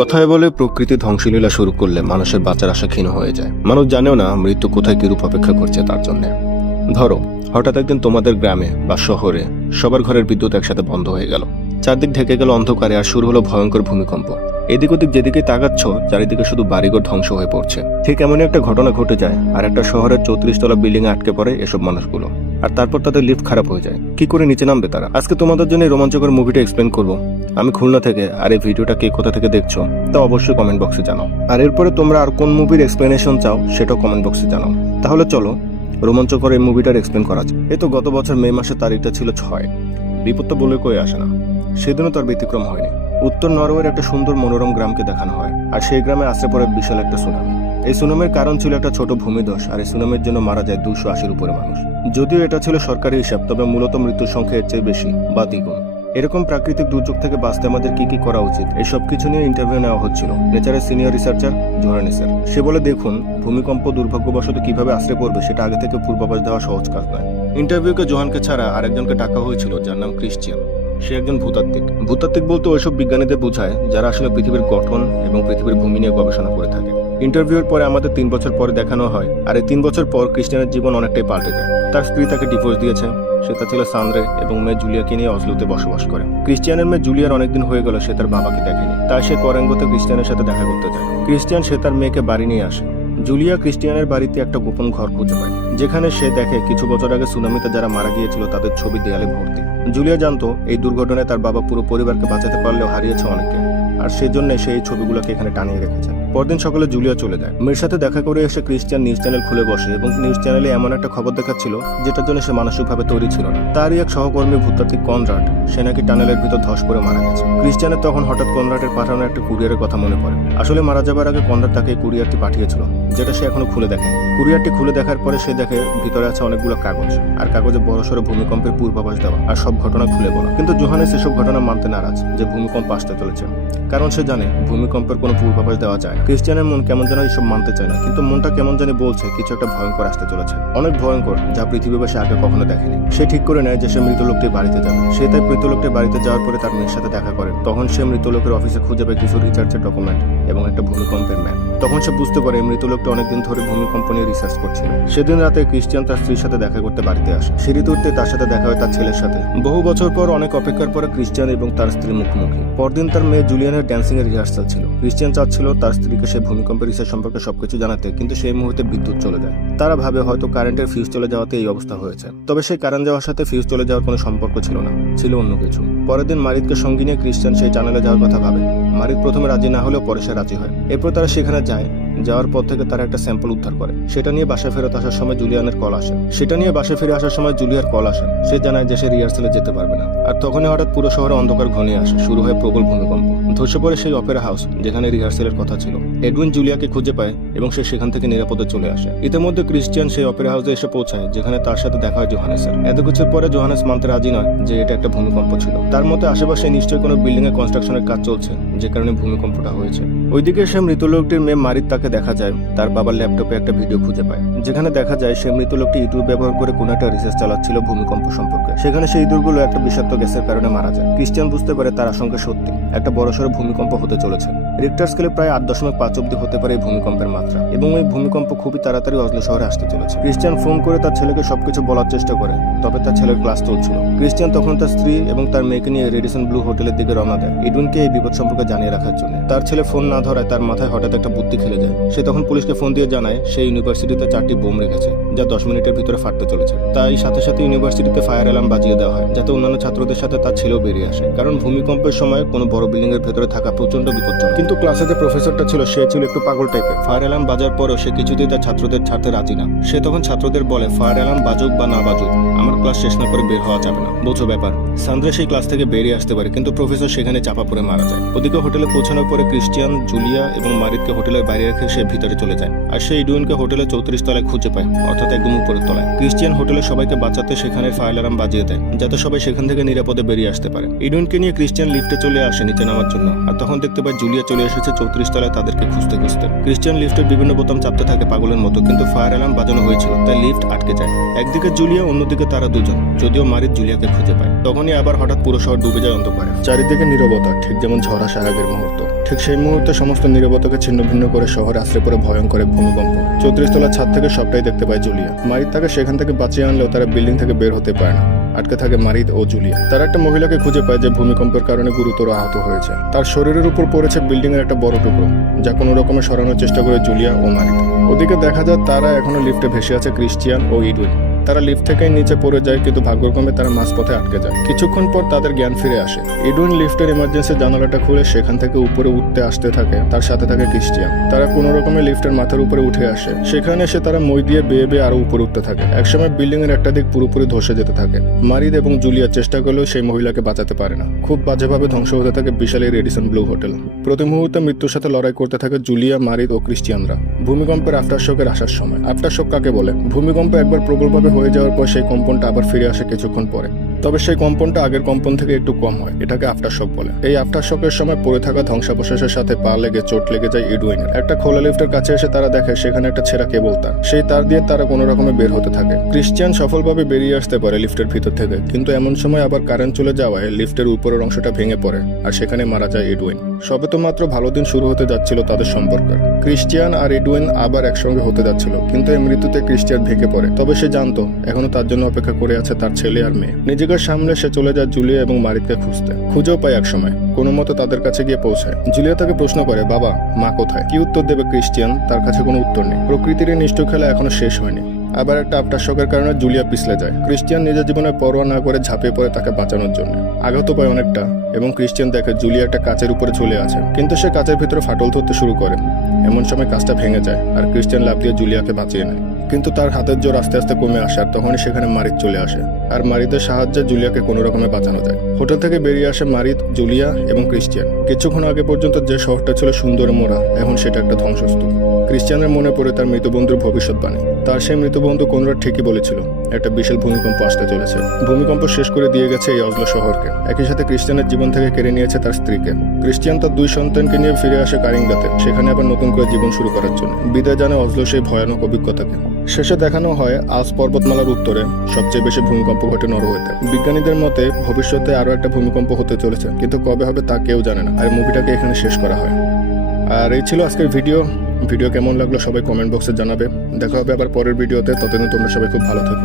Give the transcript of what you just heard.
কথায় বলে প্রকৃতি ধ্বংসলীলা শুরু করলে মানুষের বাঁচার আশা ক্ষীণ হয়ে যায়। মানুষ জানেও না মৃত্যু কোথায় কিরূপ অপেক্ষা করছে তার জন্য। ধরো হঠাৎ একদিন তোমাদের গ্রামে বা শহরে সবার ঘরের বিদ্যুৎ একসাথে বন্ধ হয়ে গেল, চারদিক ঢেকে গেল অন্ধকারে, আর শুরু হলো ভয়ঙ্কর ভূমিকম্প। এদিক ওদিক যেদিকে তাকাচ্ছ চারিদিকে শুধু বাড়িঘর ধ্বংস হয়ে পড়ছে। ঠিক এমনই একটা ঘটনা ঘটে যায়, আর একটা শহরের 34 তলা বিল্ডিং এ আটকে পড়ে এসব মানুষগুলো। আর তারপর তাদের লিফট খারাপ হয়ে যায়। কি করে নিচে নামবে তারা? আজকে তোমাদের জন্য এই রোমাঞ্চকর মুভিটা এক্সপ্লেন করব। আমি খুলনা থেকে, আর এই ভিডিওটা কে কোথা থেকে দেখছো তা অবশ্যই কমেন্ট বক্সে জানাও। আর এরপরে তোমরা আর কোন মুভির এক্সপ্লেনেশন চাও সেটাও কমেন্ট বক্সে জানাও। তাহলে চলো রোমাঞ্চকর এই মুভিটার এক্সপ্লেন করা যায়। এই তো গত বছর মে মাসের তারিখটা ছিল 6। বিপদ তো বলে কই আসে না, সেদিনও তার ব্যতিক্রম হয়নি। উত্তর নরওয়ের একটা সুন্দর মনোরম গ্রামকে দেখানো হয়, আর সেই গ্রামে আশ্রে পড়ে বিশাল একটা সুনামি। এই সুনামির কারণ ছিল একটা ছোট ভূমিধস, আর এই সুনামির জন্য মারা যায় 280-র উপরে মানুষ। যদিও এটা ছিল সরকারি হিসাব, তবে মূলত মৃত্যুর সংখ্যা এর চেয়ে বেশি বা দ্বিগুণ। এরকম প্রাকৃতিক দুর্যোগ থেকে বাঁচতে আমাদের কি কি করা উচিত, এই সব কিছু নিয়ে ইন্টারভিউ নেওয়া হচ্ছিল নেচারের সিনিয়র রিসার্চার জোহানেসের। সে বলে, দেখুন, ভূমিকম্প দুর্ভাগ্যবশত কিভাবে আশ্রে পড়বে সেটা আগে থেকে পূর্বাভাস দেওয়া সহজ কাজ নয়। ইন্টারভিউকে জোহানকে ছাড়া আরেকজনকে ডাকা হয়েছিল, যার নাম ক্রিশ্চিয়ান। সে একজন ভূতাত্ত্বিক। ভূতাত্ত্বিক বলতে ওইসব বিজ্ঞানীদের বোঝায় যারা আসলে পৃথিবীর গঠন এবং পৃথিবীর ভূমি নিয়ে গবেষণা করে থাকে। ইন্টারভিউর পরে আমাদের 3 বছর পরে দেখানো হয়, আর এই 3 বছর পর ক্রিশ্চিয়ানের জীবন অনেকটাই পাল্টে যায়। তার স্ত্রী তাকে ডিভোর্স দিয়েছে। সে তার ছেলে সান্দ্রে এবং মেয়ে জুলিয়াকে নিয়ে অসলোতে বসবাস করে। ক্রিশ্চিয়ানের মেয়ে জুলিয়ার অনেকদিন হয়ে গেল সে তার বাবাকে দেখেনি, তাই সে করেঙ্গোতে ক্রিশ্চিয়ানের সাথে দেখা করতে যায়। ক্রিশ্চিয়ান সে তার মেয়েকে বাড়ি নিয়ে আসে। জুলিয়া ক্রিশ্চিয়ানের বাড়িতে একটা গোপন ঘর খুঁজে পায়, যেখানে সে দেখে কিছু বছর আগে সুনামিতে যারা মারা গিয়েছিল তাদের ছবি দেয়ালে ভর্তি। জুলিয়া জানতো এই দুর্ঘটনায় তার বাবা পুরো পরিবারকে বাঁচাতে পারলেও হারিয়েছে অনেকে, আর সেই জন্য সে এই ছবিগুলোকে এখানে টানিয়ে রেখেছে। পরদিন সকালে জুলিয়া চলে যায়। মেয়ের সাথে দেখা করে এসে ক্রিশ্চিয়ান নিউজ চ্যানেল খুলে বসে, এবং নিউজ চ্যানেলে এমন একটা খবর দেখাচ্ছিল যেটার জন্য সে মানসিকভাবে তৈরি ছিল না। তারই এক সহকর্মী ভূতাত্ত্বিক কনরাড, সে নাকি টানেলের ভিতর ধস করে মারা গেছে। ক্রিশ্চিয়ানের তখন হঠাৎ কনরাডের পাঠানো একটা কুরিয়ারের কথা মনে পড়ে। আসলে মারা যাবার আগে কনরাড তাকে এই কুরিয়ারটি পাঠিয়েছিল, যেটা সে এখনো খুলে দেখে। কুরিয়ারটি খুলে দেখার পরে সে দেখে ভিতরে আছে অনেকগুলো কাগজ, আর কাগজে বড়সড় ভূমিকম্পের পূর্বাভাস দেওয়া আর সব ঘটনা খুলে বলা। কিন্তু জোহানেস এসব ঘটনা মানতে নারাজ যে ভূমিকম্প আসতে চলেছে, কারণ সে জানে ভূমিকম্পের কোনো পূর্বাভাস দেওয়া যায়। ক্রিশ্চিয়ানের মন কেমন যেন এসব মানতে চায় না, কিন্তু মনটা কেমন জানি বলছে কিছু একটা ভয়ঙ্কর আসতে চলেছে, অনেক ভয়ঙ্কর, যা পৃথিবীবাসী আগে কখনো দেখেনি। সে ঠিক করে নেয় যে সে মৃত লোকটির বাড়িতে যাবে। সে তাই মৃত লোকটির বাড়িতে যাওয়ার পরে তার মেয়ের সাথে দেখা করে। তখন সে মৃত লোকের অফিসে খুঁজে পায় কিছু রিসার্চের ডকুমেন্ট এবং একটা ভূমিকম্পের ম্যাপ। তখন সে বুঝতে পারে মৃত লোকটা অনেকদিন ধরে ভূমিকম্প নিয়ে রিসার্চ করছিল। সেদিন রাতে ক্রিশ্চিয়ান তার স্ত্রীর সাথে দেখা করতে বাড়িতে আসে। সিঁড়িতে উঠতে তার সাথে দেখা হয় তার ছেলের সাথে। বহু বছর পর অনেক অপেক্ষার পরে ক্রিশ্চিয়ান এবং তার স্ত্রী মুখোমুখি। পরদিন তার মেয়ে জুলিয়ানের ড্যান্সিং এর রিহার্সাল ছিল। ক্রিশ্চিয়ান চাচ্ছিল তার স্ত্রীকে সে ভূমিকম্পের রিসার্চ সম্পর্কে সবকিছু জানাতে, কিন্তু সেই মুহূর্তে বিদ্যুৎ চলে যায়। তারা ভাবে হয়তো কারেন্টের ফিউজ চলে যাওয়াতে এই অবস্থা হয়েছে। তবে সেই কারেন্ট যাওয়ার সাথে ফিউজ চলে যাওয়ার কোনো সম্পর্ক ছিল না, ছিল অন্য কিছু। পরের দিন মারিদকে সঙ্গে নিয়ে ক্রিশ্চিয়ান সেই চ্যানেলে যাওয়ার কথা ভাবে। মারিদ প্রথমে রাজি না হলেও পরে সে রাজি হয়। এরপর তারা সেখানে যায়। যাওয়ার পর থেকে তারা একটা স্যাম্পল উদ্ধার করে। সেটা নিয়ে বাসায় ফেরত আসার সময় জুলিয়ার কল আসে। সে জানায় যে সে রিহার্সালে যেতে পারবে না। আর তখনই হঠাৎ পুরো শহরে অন্ধকার ঘনিয়ে আসে। শুরু হয় প্রবল ভূমিকম্প। ধসে পড়ে সেই অপেরা হাউস যেখানে রিহার্সালের কথা ছিল। এডউইন জুলিয়াকে খুঁজে পায় এবং সে সেখান থেকে নিরাপদে চলে আসে। ইতিমধ্যে ক্রিশ্চিয়ান সেই অপেরা হাউসে এসে পৌঁছায়, যেখানে তার সাথে দেখা হয় জোহানেসের। এত কিছুর পরে জোহানেস মানতে রাজি নয় যে এটা একটা ভূমিকম্প ছিল। তার মতে আশেপাশে নিশ্চয়ই কোনো বিল্ডিং এর কনস্ট্রাকশনের কাজ চলছে, যে কারণে ভূমিকম্পটা হয়েছে। ওইদিকে সে মৃত লোকটির মেয়ে মারিদ তাকে দেখা যায় তার বাবার ল্যাপটপে একটা ভিডিও খুঁজে পায়, যেখানে দেখা যায় সে মৃত লোকটি ইঁদুর ব্যবহার করে কোনো একটা রিসার্চ চালাচ্ছিল ভূমিকম্প সম্পর্কে। সেখানে সেই ইঁদুরগুলো একটা বিষাক্ত গ্যাসের কারণে মারা যায়। ক্রিশ্চিয়ান বুঝতে পারে তার আশঙ্কা সত্যি, একটা বড়সড় ভূমিকম্প হতে চলেছে। রিক্টার স্কেলে প্রায় 8.5 অব্দি হতে পারে এই ভূমিকম্পের মাত্রা, এবং এই ভূমিকম্প খুবই তাড়াতাড়ি অসলো শহরে আসতে চলেছে। ক্রিশ্চিয়ান ফোন করে তার ছেলেকে সবকিছু বলার চেষ্টা করে, তবে তার ছেলের ক্লাস চলছিল। ক্রিশ্চিয়ান তখন তার স্ত্রী এবং তার মেয়েকে নিয়ে রেডিসন ব্লু হোটেলের দিকে রওনা দেয় এডউইনকে এই বিপদ সম্পর্কে জানিয়ে রাখার জন্য। তার ছেলে ফোন না ধরায় তার মাথায় হঠাৎ একটা বুদ্ধি খেলে যায়। সে তখন পুলিশকে ফোন দিয়ে জানায় সে ইউনিভার্সিটিতে 4টি বোম রেখেছে, যা 10 মিনিটের ভিতরে ফাটতে চলেছে। তাই সাথে সাথে ইউনিভার্সিটিতে ফায়ার অ্যালার্ম বাজিয়ে দেওয়া হয়, যাতে অন্যান্য ছাত্রদের সাথে তার ছেলেও বেরিয়ে আসে, কারণ ভূমিকম্পের সময় কোনো বড় বিল্ডিং এর ভেতরে থাকা প্রচন্ড বিপজ্জনক। কিন্তু ক্লাসে যে প্রফেসরটা ছিল সে ছিল একটু পাগল টাইপের। ফায়ার অ্যালার্ম বাজার পরও সে কিছুতেই তার ছাত্রদের ছাড়তে রাজি না। সে তখন ছাত্রদের বলে, ফায়ার অ্যালার্ম বাজুক বা না বাজুক, আমার ক্লাস শেষ না করে বের হওয়া যাবে না। বোঝো ব্যাপার। সান্দ্রে সেই ক্লাস থেকে বেরিয়ে আসতে পারে, কিন্তু প্রফেসর সেখানে চাপা পড়ে মারা যায়। ওদিকে হোটেলে পৌঁছানোর পরে ক্রিশ্চিয়ান, জুলিয়া এবং মারিদকে হোটেলের বাইরে রেখে সে ভিতরে চলে যায়, আর সে এডউইনকে হোটেলে 34 তলায় খুঁজে পায়, অর্থাৎ একদম উপরের তলায়। ক্রিশ্চিয়ান হোটেলে সবাইকে বাঁচাতে সেখানে ফায়ার অ্যালার্ম বাজিয়ে দেয়, যাতে সবাই সেখান থেকে নিরাপদে বেরিয়ে আসতে পারে। এডউইনকে নিয়ে ক্রিশ্চিয়ান লিফটে চলে আসে নিচে নামার জন্য, আর তখন দেখতে পায় জুলিয়া চলে চলে এসেছে 34 তলায় তাদেরকে খুঁজতে খুঁজতে। ক্রিশ্চিয়ান লিফটের বিভিন্ন বোতাম চাপতে থাকে পাগলের মতো, কিন্তু ফায়ার অ্যালার্ম বাজানো হয়েছিল তাই লিফট আটকে যায়। একদিকে জুলিয়া, অন্যদিকে তারা দুজন। যদিও মারিদ জুলিয়াকে খুঁজে পায়, তখনই আবার হঠাৎ পুরো শহর ডুবে যায় অন্ধকারে। চারিদিকে নীরবতা, ঠিক যেমন ঝড় আসার আগের মুহূর্ত। ঠিক সেই মুহূর্তে সমস্ত নীরবতাকে ছিন্ন ভিন্ন করে শহরে আশ্রে পড়ে ভয়ঙ্কর এক ভূমিকম্প। 34 তলার ছাদ থেকে সবটাই দেখতে পায় জুলিয়া। মারিদ তাকে সেখান থেকে বাঁচিয়ে আনলেও তারা বিল্ডিং থেকে বের হতে পারে না। আটকে থাকে মারিদ ও জুলিয়া। তারা একটা মহিলাকে খুঁজে পায় যে ভূমিকম্পের কারণে গুরুতর আহত হয়েছে। তার শরীরের উপর পড়েছে বিল্ডিং এর একটা বড় টুকরো, যা কোনো রকমে সরানোর চেষ্টা করে জুলিয়া ও মারিদ। ওদিকে দেখা যায় তারা এখনো লিফটে ভেসে আছে ক্রিশ্চিয়ান ও ইডুইন। তারা লিফট থেকে নিচে পড়ে যায়, কিন্তু ভাগ্যক্রমে তারা মাঝপথে আটকে যায়। কিছুক্ষণ পর তাদের জ্ঞান ফিরে আসে। ইডুইন লিফটের ইমার্জেন্সি জানালাটা খুলে সেখান থেকে উপরে উঠতে আসতে থাকে। তার সাথে থাকে ক্রিশ্চিয়ান। তারা কোনো রকমে লিফটের মাথার উপরে উঠে আসে। সেখানে এসে তারা মই দিয়ে বেয়ে বেয়ে আরো উপরে উঠতে থাকে। একসময় বিল্ডিং এর একটা দিক পুরোপুরি ধসে যেতে থাকে। মারিদ এবং জুলিয়া চেষ্টা করলেও সেই মহিলাকে বাঁচাতে পারে না। খুব বাজেভাবে ধ্বংস হতে থাকে বিশাল এই রেডিসন ব্লু হোটেল। প্রতি মুহূর্তে মৃত্যুর সাথে লড়াই করতে থাকে জুলিয়া, মারিদ ও ক্রিশ্চিয়ানরা। ভূমিকম্পের আফটার শকের আসার সময়। আফটার শক কাকে বলে? ভূমিকম্প একবার প্রবলভাবে হয়ে যাওয়ার পর সেই কম্পনটা আবার ফিরে আসে কিছুক্ষণ পরে। তবে সেই কম্পনটা আগের কম্পন থেকে একটু কম হয়। এটাকে আফটার শক বলে। এই আফটার শকের সময় পড়ে থাকা ধ্বংসাবশেষের সাথে পা লেগে চোট লেগে যায় ইডুইনের। একটা খোলা লিফটের কাছে এসে তারা দেখে সেখানে একটা ছেঁড়া কেবল তার। সেই তার দিয়ে তারা কোনো রকমে বের হতে থাকে। ক্রিশ্চিয়ান সফলভাবে বেরিয়ে আসতে পারে লিফটের ভিতর থেকে, কিন্তু এমন সময় আবার কারেন্ট চলে যাওয়ায় লিফটের উপরের অংশটা ভেঙে পড়ে আর সেখানে মারা যায় ইডুইন। সবে তো মাত্র ভালো দিন শুরু হতে যাচ্ছিল তাদের সম্পর্কের। ক্রিশ্চিয়ান আর ইডুইন আবার একসঙ্গে হতে যাচ্ছিল, কিন্তু এই মৃত্যুতে ক্রিশ্চিয়ান ভেঙে পড়ে। তবে সে জানতো এখনো তার জন্য অপেক্ষা করে আছে তার ছেলে আর মেয়ে। নিজেকে সামলে সে চলে যায় জুলিয়া এবং মারিদকে খুঁজতে। খুঁজেও পায় একসময়। কোনো মতো তাদের কাছে গিয়ে পৌঁছায়। জুলিয়া তাকে প্রশ্ন করে, বাবা মা কোথায়? কি উত্তর দেবে ক্রিশ্চিয়ান? তার কাছে কোনো উত্তর নেই। প্রকৃতির এই নিষ্ঠুর খেলা এখনো শেষ হয়নি। আবার একটা আফটার শকের কারণে জুলিয়া পিছলে যায়। ক্রিশ্চিয়ান নিজের জীবনে পরোয়া না করে ঝাঁপিয়ে পড়ে তাকে বাঁচানোর জন্য। আঘাত পায় অনেকটা, এবং ক্রিশ্চিয়ান দেখে জুলিয়া একটা কাচের উপরে ঝুলে আছে, কিন্তু সে কাচের ভিতরে ফাটল ধরতে শুরু করে। এমন সময় কাজটা ভেঙে যায় আর ক্রিশ্চিয়ান লাফ দিয়ে জুলিয়াকে বাঁচিয়ে নেয়। কিন্তু তার হাতের জোর আস্তে আস্তে কমে আসে আর তখনই সেখানে মারিদ চলে আসে। আর মারিদের সাহায্যে জুলিয়াকে কোনো রকমে বাঁচানো যায়। হোটেল থেকে বেরিয়ে আসে মারিদ, জুলিয়া এবং ক্রিশ্চিয়ান। কিছুক্ষণ আগে পর্যন্ত যে শহরটা ছিল সুন্দরে মোড়া, এখন সেটা একটা ধ্বংসস্তূপ। ক্রিশ্চিয়ানের মনে পড়ে তার মৃত বন্ধুর ভবিষ্যৎবাণী। তার সেই মৃত বন্ধু কোনরাড ঠিকই বলেছিল, একটা বিশাল ভূমিকম্প আসতে চলেছে। ভূমিকম্প শেষ করে দিয়ে গেছে এই অজলো শহরকে। একই সাথে ক্রিশ্চিয়ানের জীবন থেকে কেড়ে নিয়েছে তার স্ত্রীকে। ক্রিশ্চিয়ান তার 2 সন্তানকে নিয়ে ফিরে আসে কারিঙ্গাতে, সেখানে আবার নতুন করে জীবন শুরু করার জন্য। বিদায় জানে অজলো সেই ভয়ানক অভিজ্ঞতাকে। শেষে দেখানো হয় আজ পর্বতমালার উত্তরে সবচেয়ে বেশি ভূমিকম্প ঘটে নরওয়েতে। বিজ্ঞানীদের মতে ভবিষ্যতে আরো একটা ভূমিকম্প হতে চলেছে, কিন্তু কবে হবে তা কেউ জানে না। আর মুভিটাকে এখানে শেষ করা হয়। আর এই ছিল আজকের ভিডিও কেমন লাগলো সবাই কমেন্ট বক্সে জানাবে। দেখা হবে আবার পরের ভিডিওতে। ততদিন তোমরা সবাই খুব ভালো থেকো।